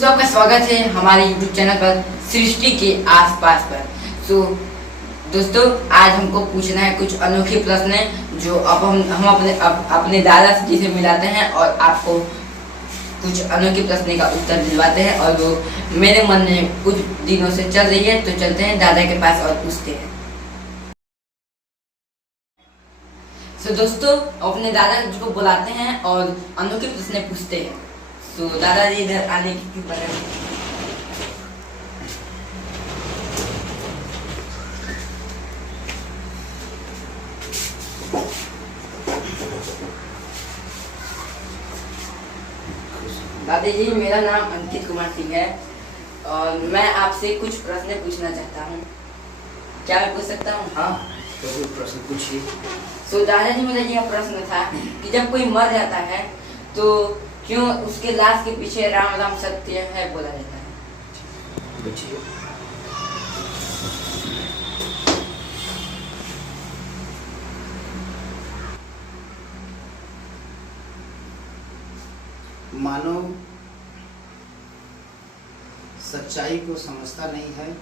तो आपका स्वागत है हमारे YouTube चैनल पर सृष्टि के आसपास पर। दोस्तों आज हमको पूछना है कुछ अनोखे प्रश्न जो अब हम अपने दादा जी से मिलाते हैं और आपको कुछ अनोखे प्रश्न का उत्तर दिलवाते हैं और वो मेरे मन में कुछ दिनों से चल रही है। तो चलते हैं दादा के पास और पूछते हैं। दोस्तों अपने दादाजी को बुलाते हैं और अनोखे प्रश्न पूछते हैं। तो दादाजी इधर आने की क्यों बने? दादाजी मेरा नाम अंकित कुमार सिंह है और मैं आपसे कुछ प्रश्न पूछना चाहता हूँ। क्या मैं पूछ सकता हूँ? हाँ, तो प्रश्न पूछिए। तो दादाजी मेरा यह प्रश्न था कि जब कोई मर जाता है तो क्यों उसके लाश के पीछे राम राम सत्य है बोला जाता है? पूछिए। मानव सच्चाई को समझता नहीं है,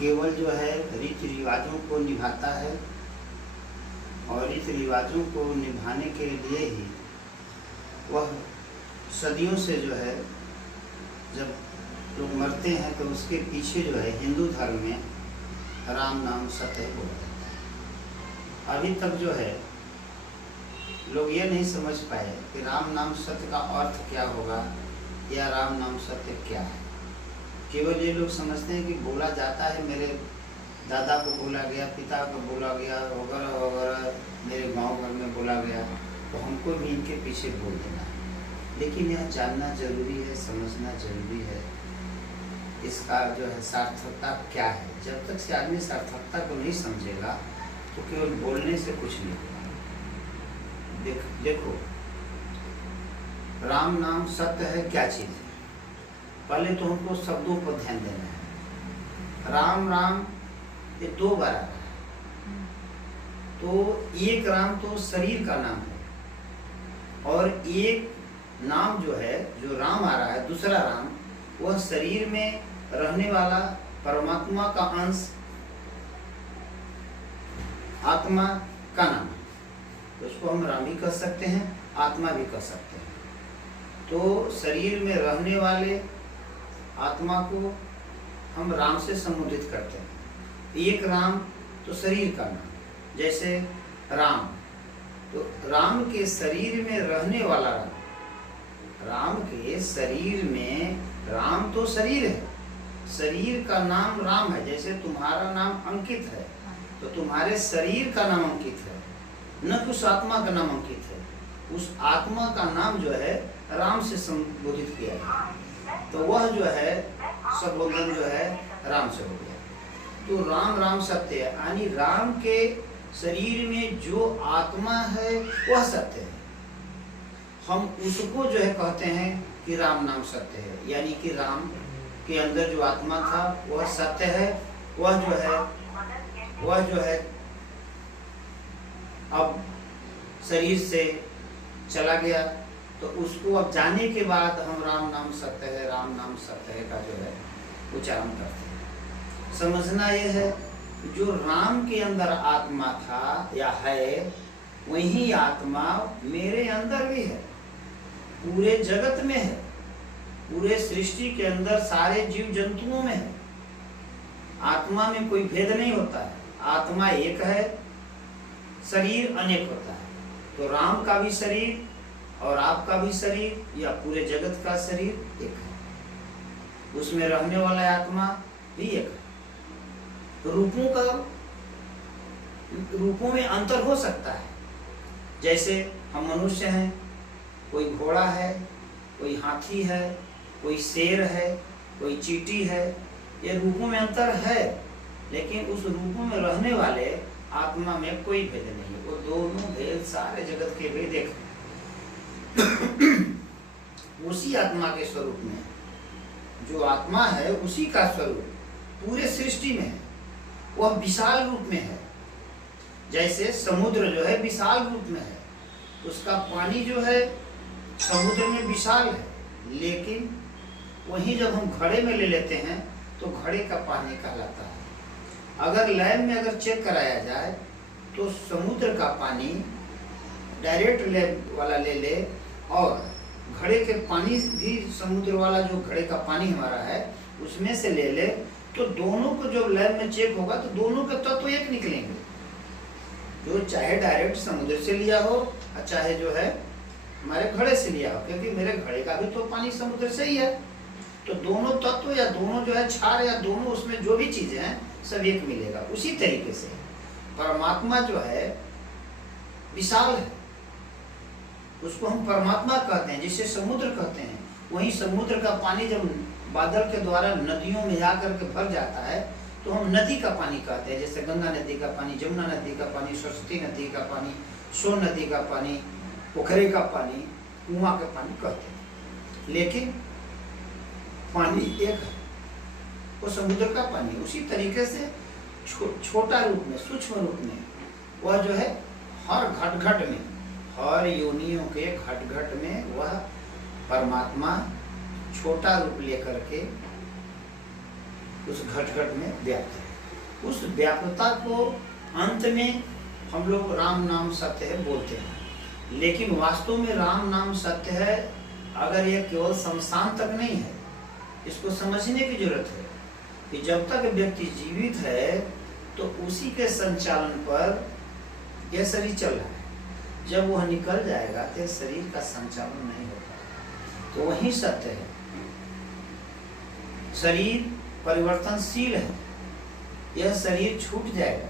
केवल जो है रीति रिवाजों को निभाता है और रीति रिवाजों को निभाने के लिए ही वह सदियों से जो है जब लोग मरते हैं तो उसके पीछे जो है हिंदू धर्म में राम नाम सत्य बोला जाता है। अभी तक जो है लोग ये नहीं समझ पाए कि राम नाम सत्य का अर्थ क्या होगा या राम नाम सत्य क्या है। केवल ये लोग समझते हैं कि बोला जाता है, मेरे दादा को बोला गया, पिता को बोला गया, वगैरह वगैरह, मेरे गांव घर में बोला गया, तो हमको भी इनके पीछे बोल देना है। लेकिन यह जानना जरूरी है, समझना जरूरी है इसका जो है सार्थकता क्या है। जब तक से आदमी सार्थकता को नहीं समझेगा तो केवल बोलने से कुछ नहीं होगा। देखो राम नाम सत्य है, क्या चीज़ है? पहले तो हमको शब्दों पर ध्यान देना है। राम राम ये दो बार आ रहा है, तो एक राम तो शरीर का नाम है और एक नाम जो है जो राम आ रहा है, दूसरा राम, वह शरीर में रहने वाला परमात्मा का अंश आत्मा का नाम है। तो उसको हम राम भी कह सकते हैं, आत्मा भी कह सकते हैं। तो शरीर में रहने वाले आत्मा को हम राम से संबोधित करते हैं। एक राम तो शरीर का नाम, जैसे राम, तो राम के शरीर में रहने वाला राम, राम के शरीर में, राम तो शरीर है, शरीर का नाम राम है। जैसे तुम्हारा नाम अंकित है तो तुम्हारे शरीर का नाम अंकित है, न कि उस आत्मा का नाम अंकित है। उस आत्मा का नाम जो है राम से संबोधित किया है, तो वह जो है संबोधन जो है राम से हो गया। तो राम राम सत्य है, यानी राम के शरीर में जो आत्मा है वह सत्य है। हम उसको जो है कहते हैं कि राम नाम सत्य है, यानी कि राम के अंदर जो आत्मा था वह सत्य है। वह जो है अब शरीर से चला गया, तो उसको अब जाने के बाद हम राम नाम सत्य है, राम नाम सत्य है का जो है उच्चारण करते हैं। समझना यह है जो राम के अंदर आत्मा था या है, वही आत्मा मेरे अंदर भी है, पूरे जगत में है, पूरे सृष्टि के अंदर सारे जीव जंतुओं में है। आत्मा में कोई भेद नहीं होता है, आत्मा एक है, शरीर अनेक होता है। तो राम का भी शरीर और आपका भी शरीर या पूरे जगत का शरीर एक है, उसमें रहने वाला आत्मा भी एक है। रूपों में अंतर हो सकता है, जैसे हम मनुष्य हैं, कोई घोड़ा है, कोई हाथी है, कोई शेर है, कोई चींटी है, ये रूपों में अंतर है, लेकिन उस रूपों में रहने वाले आत्मा में कोई भेद नहीं। वो दोनों भेद सारे जगत के भेद एक उसी आत्मा के स्वरूप में, जो आत्मा है उसी का स्वरूप पूरे सृष्टि में है, वह विशाल रूप में है। जैसे समुद्र जो है विशाल रूप में है, उसका पानी जो है समुद्र में विशाल है, लेकिन वहीं जब हम घड़े में ले लेते हैं तो घड़े का पानी कहलाता है। अगर लैब में अगर चेक कराया जाए तो समुद्र का पानी डायरेक्ट लैब वाला ले ले और घड़े के पानी भी समुद्र वाला जो घड़े का पानी हमारा है उसमें से ले ले, तो दोनों को जब लैब में चेक होगा तो दोनों के तत्व एक निकलेंगे। जो चाहे डायरेक्ट समुद्र से लिया हो और चाहे जो है हमारे घड़े से लिया हो, क्योंकि मेरे घड़े का भी तो पानी समुद्र से ही है। तो दोनों तत्व या दोनों जो है क्षार या दोनों उसमें जो भी चीजें हैं सब एक मिलेगा। उसी तरीके से परमात्मा जो है विशाल है, उसको हम परमात्मा कहते हैं, जिसे समुद्र कहते हैं। वहीं समुद्र का पानी जब बादल के द्वारा नदियों में जाकर के भर जाता है तो हम नदी का पानी कहते हैं, जैसे गंगा नदी का पानी, जमुना नदी का पानी, सरस्वती नदी का पानी, सोन नदी का पानी, पोखरे का पानी, कुआं का पानी कहते हैं। लेकिन पानी एक है, वो समुद्र का पानी। उसी तरीके से छोटा रूप में, सूक्ष्म रूप में वह जो है हर घट घट में, हर योनियों के घट घट में वह परमात्मा छोटा रूप लेकर के उस घट घट में व्याप्त है। उस व्याप्तता को अंत में हम लोग राम नाम सत्य है बोलते हैं, लेकिन वास्तव में राम नाम सत्य है अगर यह केवल शमशान तक नहीं है। इसको समझने की जरूरत है कि जब तक व्यक्ति जीवित है तो उसी के संचालन पर यह शरीर चल रहा है। जब वह निकल जाएगा तो शरीर का संचालन नहीं होता। तो वही सत्य है। शरीर परिवर्तनशील है, यह शरीर छूट जाएगा,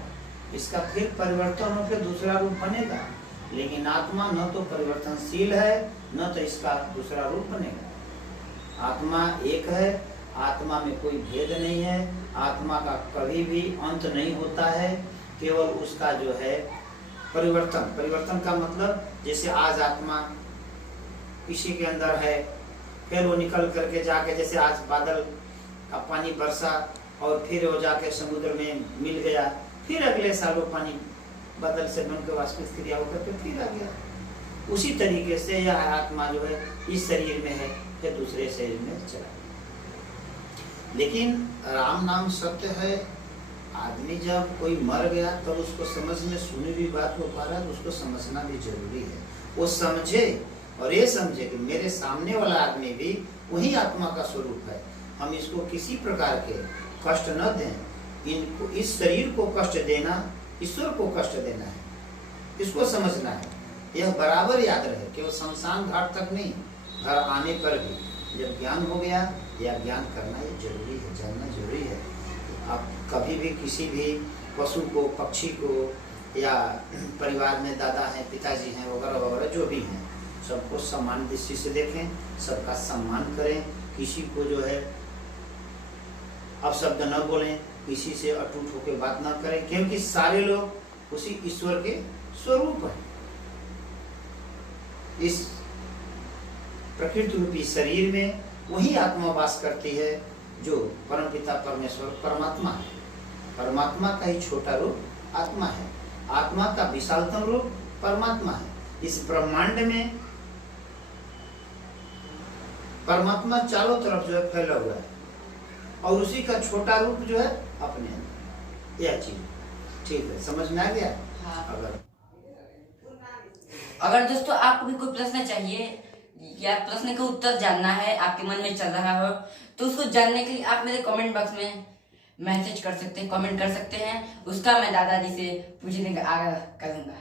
इसका फिर परिवर्तन होकर दूसरा रूप बनेगा। लेकिन आत्मा न तो परिवर्तनशील है न तो इसका दूसरा रूप बनेगा। आत्मा एक है, आत्मा में कोई भेद नहीं है, आत्मा का कभी भी अंत नहीं होता है। केवल उसका जो है परिवर्तन का मतलब जैसे आज आत्मा किसी के अंदर है, फिर वो निकल करके जाके, जैसे आज बादल का पानी बरसा और फिर वो जाके समुद्र में मिल गया, फिर अगले साल वो पानी बादल से बन के वाष्पित क्रिया होकर के फिर आ गया। उसी तरीके से यह आत्मा जो है इस शरीर में है, फिर दूसरे शरीर में चला गया। लेकिन राम नाम सत्य है। आदमी जब कोई मर गया तब तो उसको समझ में सुनी भी बात हो पा रहा है तो उसको समझना भी जरूरी है। वो समझे और ये समझे कि मेरे सामने वाला आदमी भी वही आत्मा का स्वरूप है। हम इसको किसी प्रकार के कष्ट न दें। इनको, इस शरीर को कष्ट देना ईश्वर को कष्ट देना है, इसको समझना है। यह बराबर याद रहे, केवल शमशान घाट तक नहीं, घर आने पर भी जब ज्ञान हो गया या ज्ञान करना ये जरूरी है, जानना जरूरी है। आप कभी भी किसी भी पशु को, पक्षी को या परिवार में दादा हैं, पिताजी हैं वगैरह वगैरह जो भी हैं, सबको सम्मान दृष्टि से देखें, सबका सम्मान करें। किसी को जो है अपशब्द न बोलें, किसी से अटूट होकर बात न करें, क्योंकि सारे लोग उसी ईश्वर के स्वरूप हैं। इस प्रकृति रूपी शरीर में वही आत्मा वास करती है जो परमपिता परमेश्वर परमात्मा है। परमात्मा का ही छोटा रूप आत्मा है, आत्मा का विशालतम रूप परमात्मा है। इस ब्रह्मांड में परमात्मा चारों तरफ जो है फैला हुआ है और उसी का छोटा रूप जो है अपने अंदर। यह चीज ठीक है, समझ में आ गया? हाँ। अगर दोस्तों आपको भी कोई प्रश्न चाहिए या प्रश्न का उत्तर जानना है, आपके मन में चल रहा हो, तो उसको जानने के लिए आप मेरे कमेंट बॉक्स में मैसेज कर सकते हैं, कमेंट कर सकते हैं। उसका मैं दादाजी से पूछने का आग्रह करूंगा।